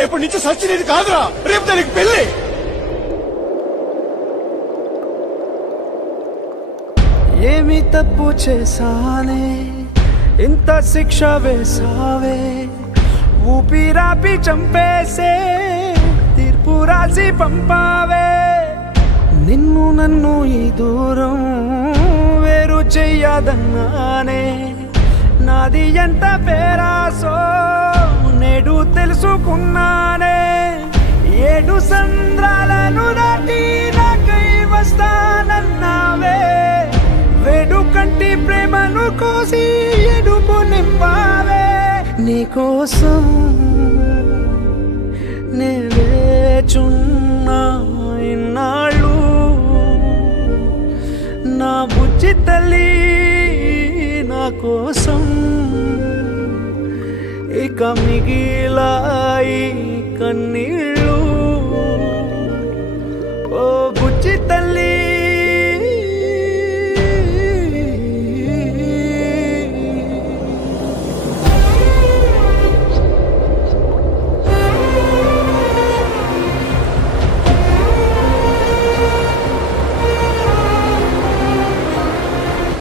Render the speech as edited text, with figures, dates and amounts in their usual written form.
రేపటి నుంచి సచ్చినేది కాదురా, రేపు దానికి పెళ్లి. ఏమి తప్పు చేశానే, ఇంత శిక్ష వేసావే, ఊపిరాపి చంపేసే తీర్పు రాసి పంపావే. నిన్ను నన్ను ఈ దూరం వేరు చెయ్యదన్నానే, నాది ఎంత పేరాసో నేడు తెలుసుకున్నానే. 7 సంద్రాలను దాటి నాకై వస్తానన్నావే, వేడుకంటి ప్రేమను కోసి ఎడుపు నింపావే. నీకోసం నే వేచున్నా ఇన్నాళ్ళు, నా బుజ్జి తల్లి నా కోసం. ఇక మిగిలాయి కన్నీళ్ళు, ఓ బుజ్జి తల్లి.